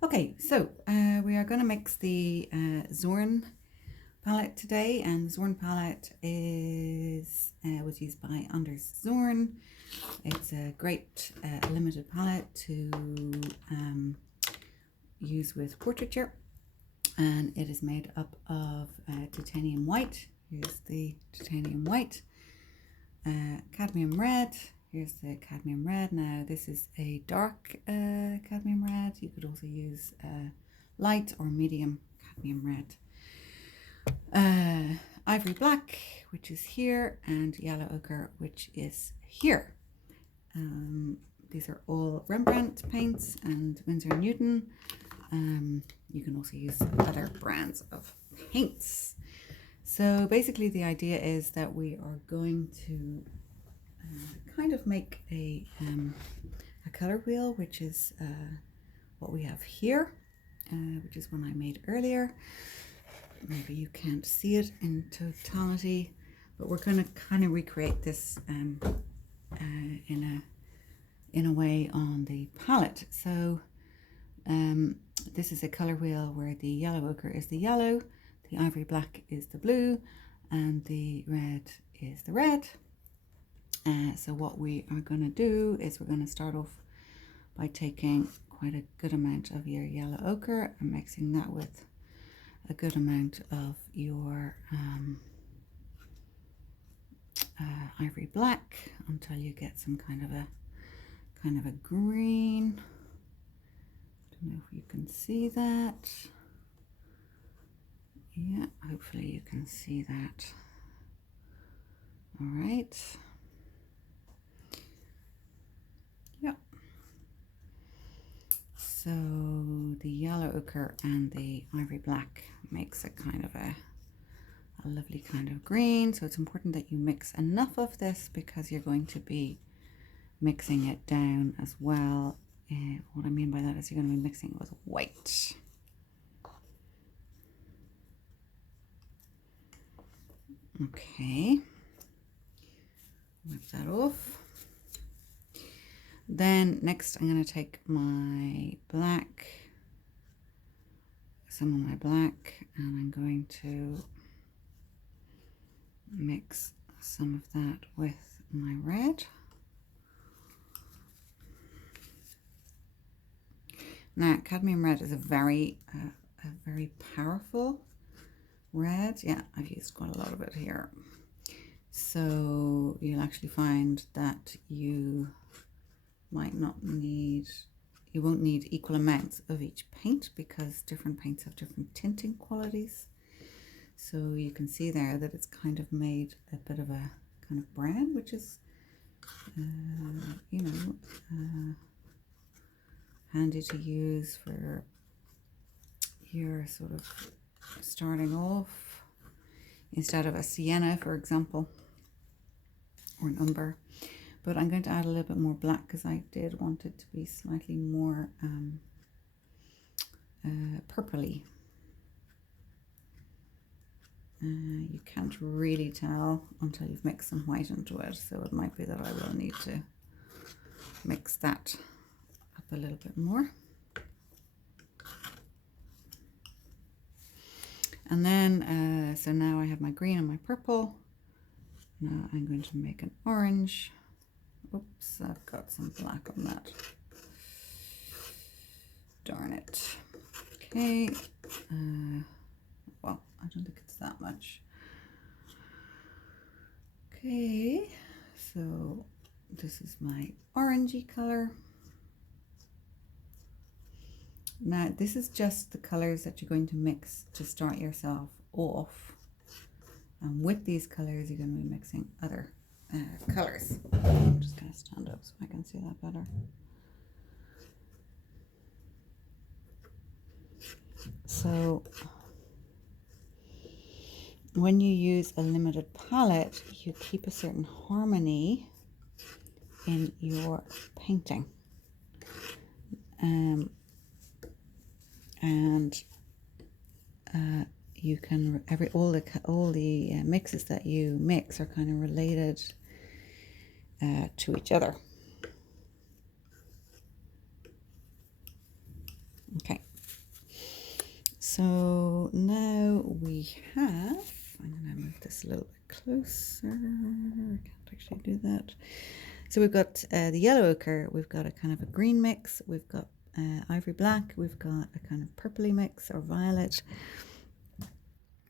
Okay, so we are going to mix the Zorn palette today, and the Zorn palette is was used by Anders Zorn. It's a great limited palette to use with portraiture, and it is made up of titanium white. Here's the titanium white, cadmium red. Here's the cadmium red. Now this is a dark cadmium red. You could also use light or medium cadmium red. Ivory black, which is here, and yellow ochre, which is here. These are all Rembrandt paints and Winsor & Newton. You can also use other brands of paints. So basically the idea is that we are going to kind of make a color wheel, which is what we have here, which is one I made earlier. Maybe you can't see it in totality, but we're going to kind of recreate this in a way on the palette. So this is a color wheel where the yellow ochre is the yellow, the ivory black is the blue, and the red is the red. So what we are going to do is we're going to start off by taking quite a good amount of your yellow ochre and mixing that with a good amount of your ivory black until you get some kind of a green. I don't know if you can see that. Yeah, hopefully you can see that. All right. Yep. So the yellow ochre and the ivory black makes a kind of a lovely kind of green. So it's important that you mix enough of this because you're going to be mixing it down as well. What I mean by that is you're going to be mixing it with white. Okay, wipe that off. Then next I'm going to take my black, some of my black, and I'm going to mix some of that with my red. Now cadmium red is a very powerful red. Yeah, I've used quite a lot of it here. So you'll actually find that you might not need, you won't need equal amounts of each paint because different paints have different tinting qualities. So you can see there that it's kind of made a bit of a kind of brown, which is, handy to use for your sort of starting off instead of a sienna, for example, or an umber. But I'm going to add a little bit more black because I did want it to be slightly more purpley. You can't really tell until you've mixed some white into it, so it might be that I will need to mix that up a little bit more. And then, so now I have my green and my purple. Now I'm going to make an orange. Oops, I've got some black on that. Darn it. Okay. Well, I don't think it's that much. Okay, so this is my orangey color. Now this is just the colors that you're going to mix to start yourself off, and with these colors you're going to be mixing other colors. I'm just going to stand up so I can see that better. So when you use a limited palette, you keep a certain harmony in your painting. And you can all the mixes that you mix are kind of related to each other. Okay, So now we have, I'm going to move this a little bit closer. I can't actually do that. So we've got the yellow ochre, we've got a kind of a green mix, we've got ivory black, we've got a kind of purpley mix or violet.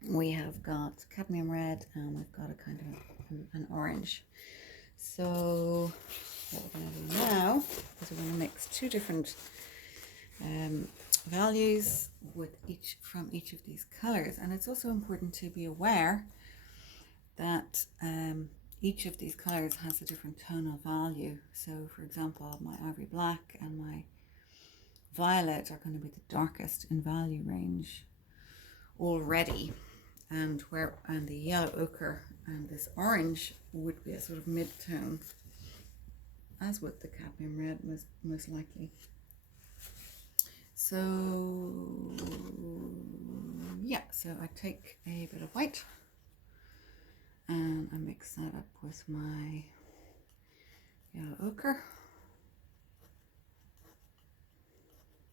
We have got cadmium red, and we've got a kind of an orange. So what we're going to do now is we're going to mix two different values with from each of these colors. And it's also important to be aware that each of these colors has a different tonal value. So for example, my ivory black and my violet are going to be the darkest in value range already, and the yellow ochre and this orange would be a sort of mid-tone, as would the cadmium red most likely. So yeah, so I take a bit of white and I mix that up with my yellow ochre.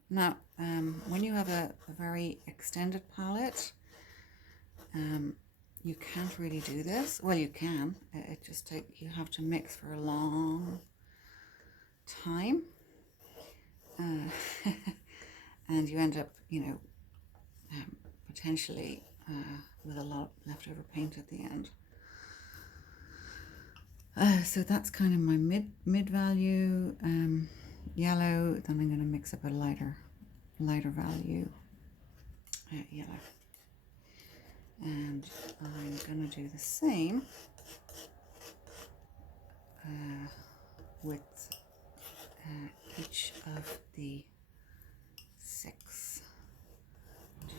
Now, when you have a very extended palette, you can't really do this. Well, you can. You have to mix for a long time, and you end up, potentially with a lot of leftover paint at the end. So that's kind of my mid value yellow. Then I'm going to mix up a lighter value yellow, and I'm going to do the same with each of the 6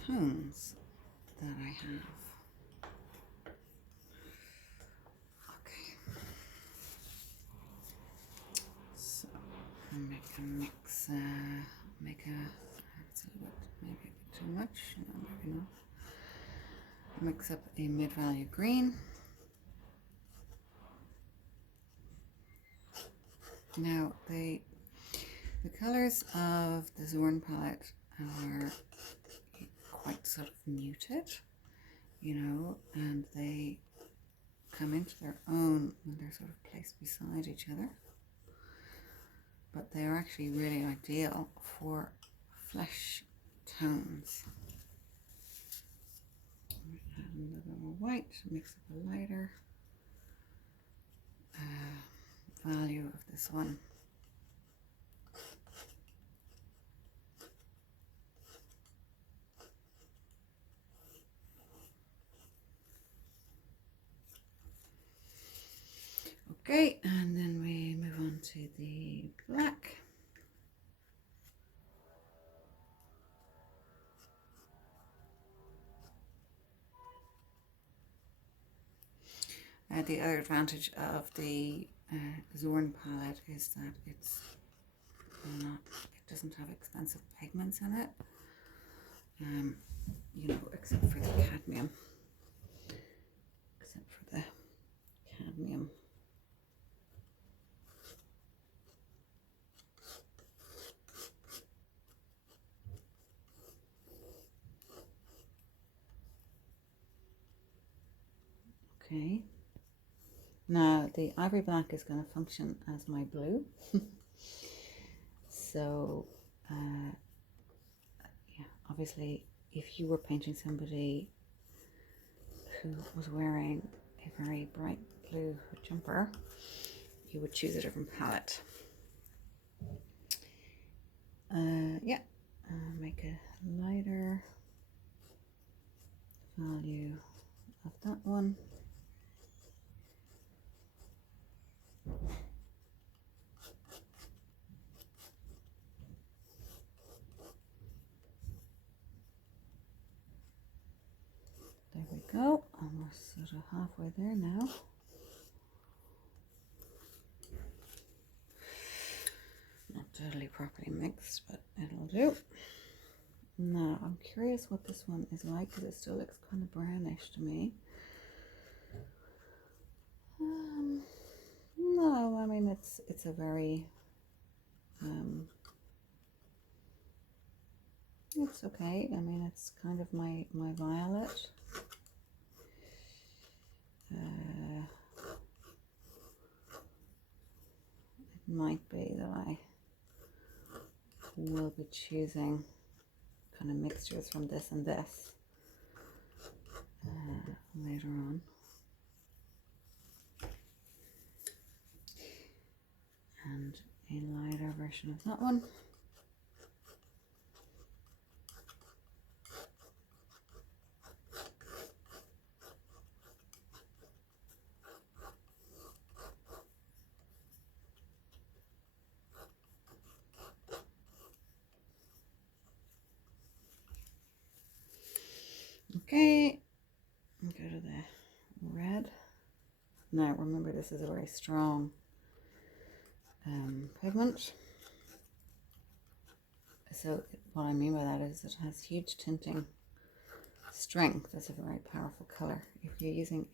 tones that I have. Okay, so I make a mix, it's a little bit, maybe a bit too much, no, maybe not. Mix up a mid-value green. Now the colors of the Zorn palette are quite sort of muted, and they come into their own when they're sort of placed beside each other. But they are actually really ideal for flesh tones. Add a little bit more white, mix up a lighter value of this one. Okay, and then we move on to the black. The other advantage of the Zorn palette is that it doesn't have expensive pigments in it, except for the cadmium. Okay. Now the ivory black is going to function as my blue. So, obviously, if you were painting somebody who was wearing a very bright blue jumper, you would choose a different palette. Make a lighter value of that one. There we go, almost sort of halfway there now. Not totally properly mixed, but it'll do. Now, I'm curious what this one is like, because it still looks kind of brownish to me. No, I mean, it's a very, It's okay. I mean, it's kind of my violet. It might be that I will be choosing kind of mixtures from this and this later on. And a lighter version of that one. Okay, go to the red. Now remember, this is a very strong pigment. So what I mean by that is it has huge tinting strength. It's a very powerful color. If you're using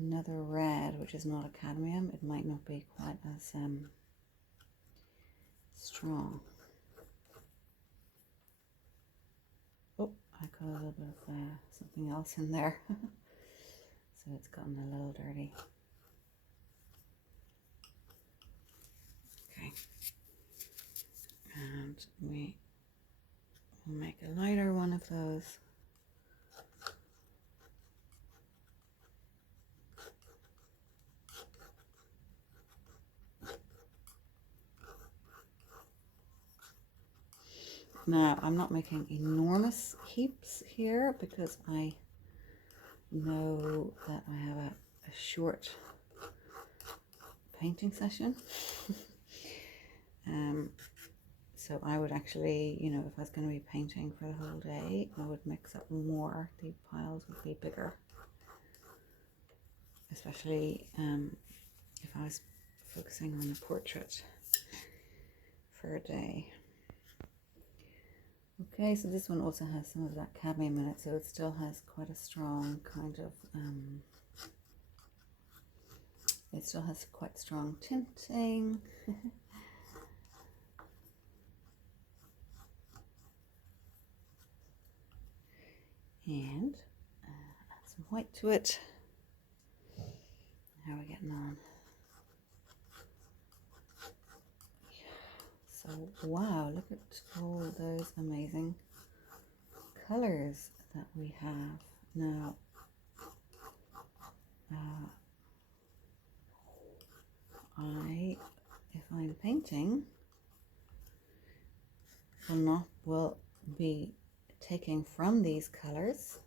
another red, which is not a cadmium, it might not be quite as strong. Oh, I got a little bit of something else in there. So it's gotten a little dirty. Okay. And we will make a lighter one of those. Now, I'm not making enormous heaps here because I know that I have a short painting session. So I would actually, you know, if I was going to be painting for the whole day, I would mix up more. The piles would be bigger. Especially if I was focusing on a portrait for a day. Okay, so this one also has some of that cadmium in it, so it still has quite a strong kind of, it still has quite strong tinting. And add some white to it. How are we getting on? So, wow, look at all those amazing colors that we have. Now, if I'm painting, will be taking from these colors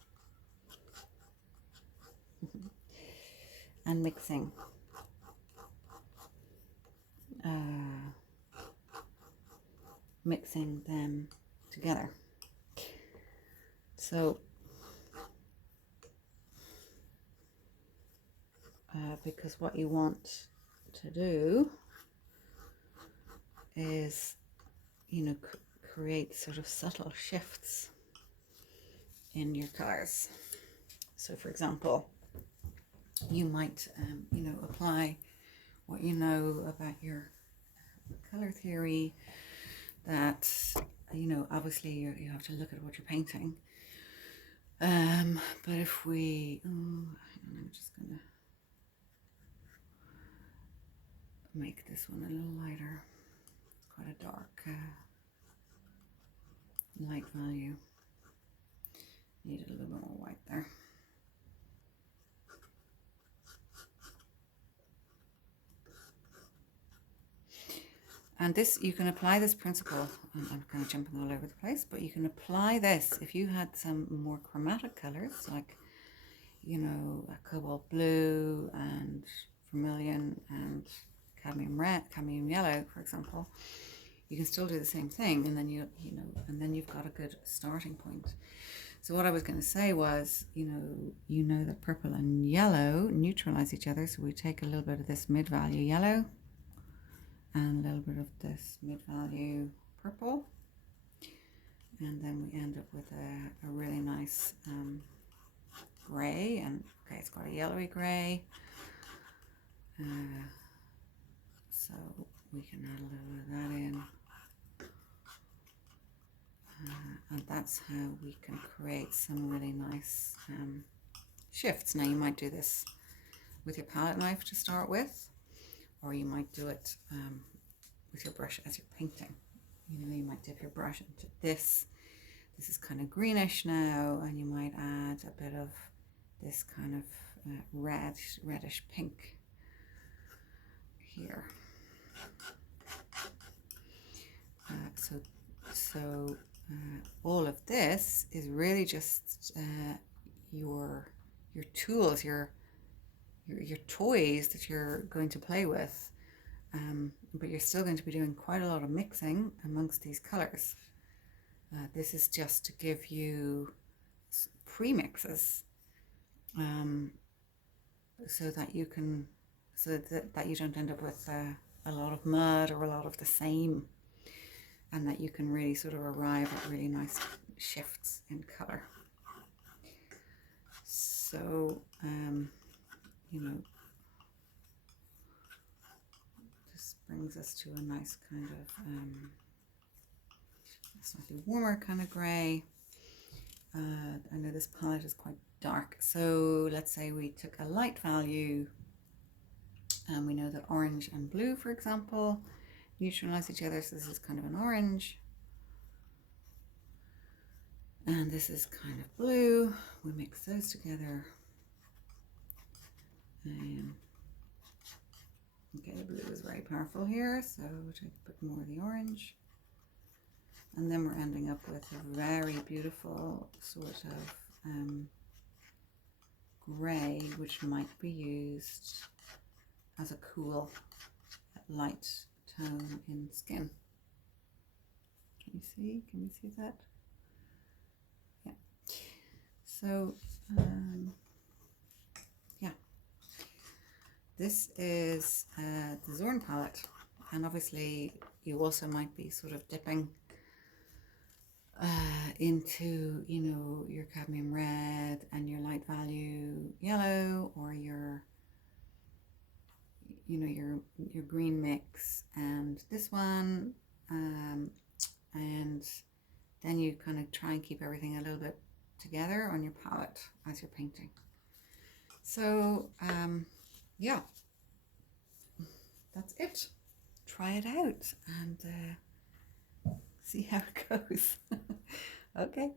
and mixing. Mixing them together. So, because what you want to do is, you know, create sort of subtle shifts in your colors. So, for example, you might, you know, apply what you know about your color theory. That, you know, obviously you have to look at what you're painting. But if we, I'm just gonna make this one a little lighter. It's quite a dark light value. Need a little bit more white there. And this, you can apply this principle, I'm kind of jumping all over the place, but you can apply this if you had some more chromatic colors, like, you know, a cobalt blue and vermilion and cadmium red, cadmium yellow, for example. You can still do the same thing, and then you know, and then you've got a good starting point. So what I was going to say was, you know that purple and yellow neutralize each other. So we take a little bit of this mid-value yellow and a little bit of this mid-value purple, and then we end up with a really nice gray. And okay, it's got a yellowy gray, so we can add a little bit of that in. And that's how we can create some really nice shifts. Now you might do this with your palette knife to start with, or you might do it with your brush as you're painting. You might dip your brush into this. This is kind of greenish now, and you might add a bit of this kind of reddish pink here. So all of this is really just your tools, your toys that you're going to play with, but you're still going to be doing quite a lot of mixing amongst these colors. This is just to give you pre-mixes, so that you can, that you don't end up with a lot of mud or a lot of the same, and that you can really sort of arrive at really nice shifts in color. So, this brings us to a nice kind of slightly warmer kind of grey. I know this palette is quite dark, so let's say we took a light value, and we know that orange and blue, for example, neutralize each other, so this is kind of an orange, and this is kind of blue. We mix those together. Okay, the blue is very powerful here, so we'll take a bit more of the orange. And then we're ending up with a very beautiful sort of grey, which might be used as a cool light tone in skin. Can you see that? Yeah. So, yeah. This is the Zorn palette, and obviously you also might be sort of dipping into, your cadmium red and your light value yellow, or your green mix and this one, and then you kind of try and keep everything a little bit together on your palette as you're painting. So yeah, that's it. Try it out and see how it goes. Okay.